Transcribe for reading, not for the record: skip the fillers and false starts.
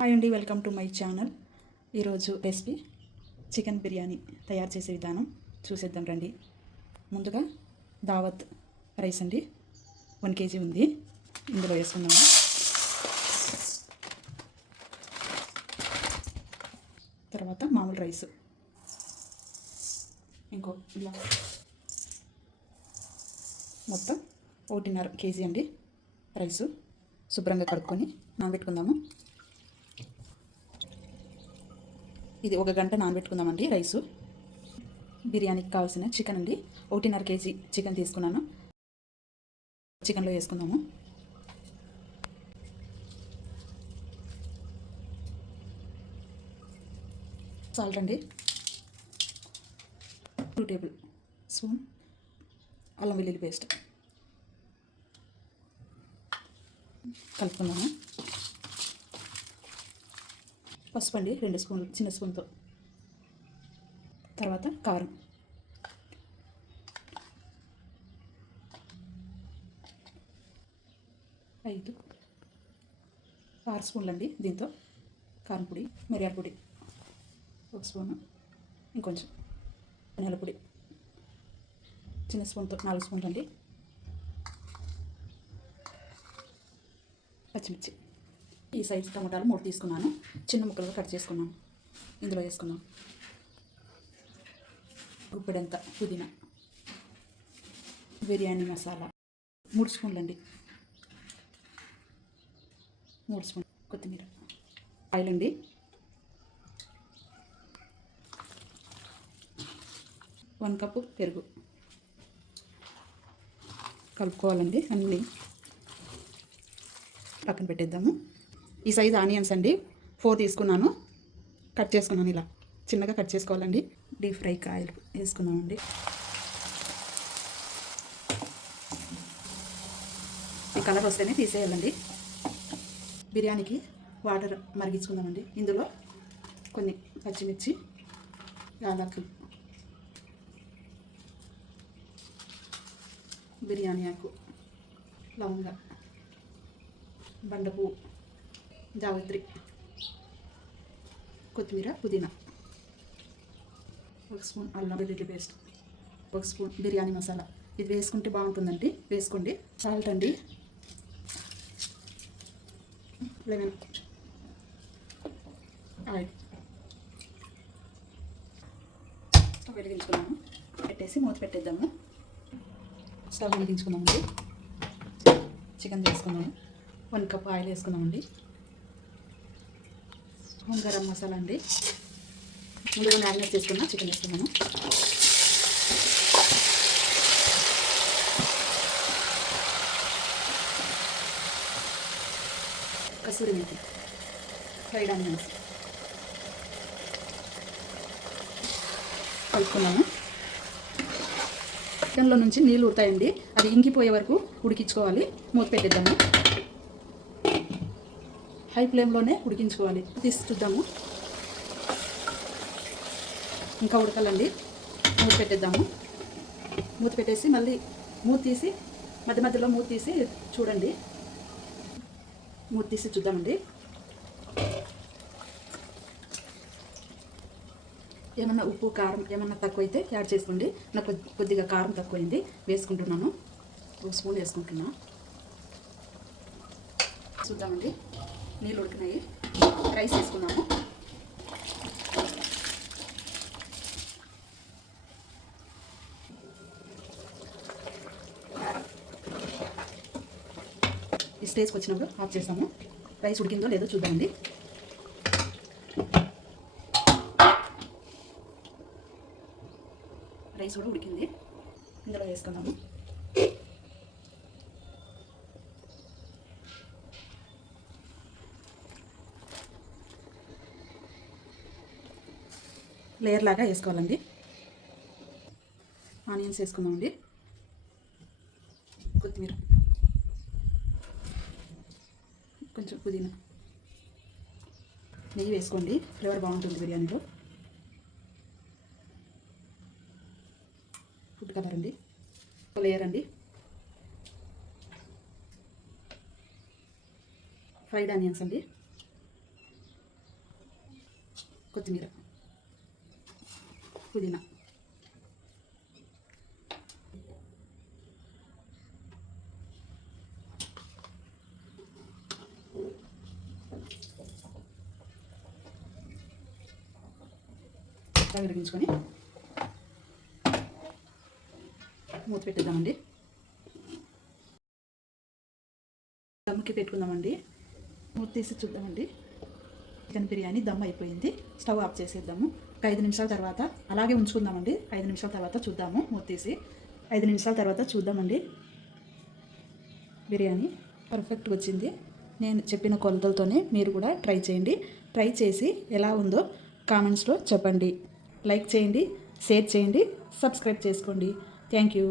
Hi అండి, welcome to my channel. ఈరోజు recipe chicken biryani తయారు చేసే విధానం చూసేద్దాం రండి. ముందుగా దావత్ రైస్ అండి 1 kg ఉంది, ఇందులో వేసుకున్నాము. తర్వాత మామూలు రైస్ ఇంకో ఇలా మొత్తం 1.5 kg అండి రైసు. శుభ్రంగా కడుక్కొని నానబెట్టుకుందాము. ఇది 1 గంట నానబెట్టుకుందామండి రైసు. బిర్యానీకి కావాల్సిన చికెన్ అండి 1.5 kg చికెన్ తీసుకున్నాను. చికెన్లో వేసుకుందాము. సాల్ట్ అండి 2 టేబుల్ స్పూన్, అల్లం వెల్లుల్లి పేస్ట్ కలుపుకుందాము. పసుపు అండి 2 స్పూన్లు చిన్న స్పూన్తో. తర్వాత కారం 6 స్పూన్లు అండి. దీంతో కారం పొడి, మిరియాల పొడి 1 స్పూను, ఇంకొంచెం ధనియాల పొడి చిన్న స్పూన్తో 4 స్పూన్లు అండి. పచ్చిమిర్చి ఈ సైజు టమాటాలు 3 తీసుకున్నాను, చిన్న ముక్కలుగా కట్ చేసుకున్నాను. ఇందులో వేసుకున్నాం. గుప్పెడంత పుదీనా, బిర్యానీ మసాలా 3 స్పూన్లు అండి. 3 స్పూన్లు కొత్తిమీర, ఆయిల్ అండి 1 కప్పు పెరుగు కలుపుకోవాలండి. అన్నీ పక్కన పెట్టేద్దాము. ఈ సైజ్ ఆనియన్స్ అండి 4 తీసుకున్నాను, కట్ చేసుకున్నాను. ఇలా చిన్నగా కట్ చేసుకోవాలండి. డీప్ ఫ్రైకి ఆయిల్ వేసుకున్నామండి. ఈ కలర్ వస్తేనే తీసేయాలండి. బిర్యానీకి వాటర్ మరిగించుకుందామండి. ఇందులో కొన్ని పచ్చిమిర్చి, యాలకులు, బిర్యానీ ఆకు, లవంగ, బండపువ్వు, జావిత్రి, కొత్తిమీర, పుదీనా, 1 స్పూన్ అల్లం వెల్లుల్లి పేస్ట్, 1 స్పూన్ బిర్యానీ మసాలా. ఇది వేసుకుంటే బాగుంటుందండి, వేసుకోండి. సాల్ట్ అండి, లెమన్, ఆయిల్. స్టవ్ వెలిగించుకున్నాము, పెట్టేసి మూత పెట్టేద్దాము. స్టవ్ వెలిగించుకున్నామండి. చికెన్ తీసుకున్నాము. 1 కప్ ఆయిల్ వేసుకున్నామండి. గరం మసాలా అండి, ముందుగా మ్యారినేట్ చేసుకున్న చికెన్ వేసుకున్నాను. కసూరి మేతి, ఫ్రైడ్ ఆనియన్స్ కలుపుకున్నాము. చికెన్లో నుంచి నీళ్ళు ఉడతాయండి, అది ఇంకిపోయే వరకు ఉడికించుకోవాలి. మూత పెట్టేద్దాము. హై ఫ్లేమ్లోనే ఉడికించుకోవాలి. తీసి చూద్దాము. ఇంకా ఉడకాలండి. మూత పెట్టేద్దాము. మూత పెట్టేసి మళ్ళీ మూత తీసి మధ్య మధ్యలో మూత తీసి చూడండి. మూత తీసి చూద్దామండి. ఏమన్నా ఉప్పు కారం ఏమన్నా తక్కువైతే యాడ్ చేసుకోండి. నాకు కొద్దిగా కారం తక్కువైంది, వేసుకుంటున్నాను. 1 స్పూన్ వేసుకుంటున్నా. చూద్దామండి. నీళ్ళు ఉడికినాయి. రైస్ వేసుకున్నాము. ఈ స్టేజ్కి వచ్చినప్పుడు ఆఫ్ చేస్తాము. రైస్ ఉడికిందో లేదో చూద్దామండి. రైస్ కూడా ఉడికింది. ఇందులో వేసుకున్నాము. లేయర్ లాగా వేసుకోవాలండి. ఆనియన్స్ వేసుకున్నామండి. కొత్తిమీర, కొంచెం పుదీనా, నెయ్యి వేసుకోండి, ఫ్లేవర్ బాగుంటుంది బిర్యానీలో. ఫుడ్ కలర్ అండి, లేయర్ అండి. ఫ్రైడ్ ఆనియన్స్ అండి, కొత్తిమీర, పుదీనా, విరిగించుకొని మూత పెట్టేద్దామండి. దమ్ముకి పెట్టుకుందామండి. మూత తీసి చూద్దామండి. చికెన్ బిర్యానీ దమ్ అయిపోయింది. స్టవ్ ఆఫ్ చేసేద్దాము. ఒక 5 నిమిషాల తర్వాత అలాగే ఉంచుకుందామండి. 5 నిమిషాల తర్వాత చూద్దాము. మూత తీసి 5 నిమిషాల తర్వాత చూద్దామండి. బిర్యానీ పర్ఫెక్ట్గా వచ్చింది. నేను చెప్పిన కొలతలతోనే మీరు కూడా ట్రై చేయండి. ట్రై చేసి ఎలా ఉందో కామెంట్స్లో చెప్పండి. లైక్ చేయండి, షేర్ చేయండి, సబ్స్క్రైబ్ చేసుకోండి. Thank you.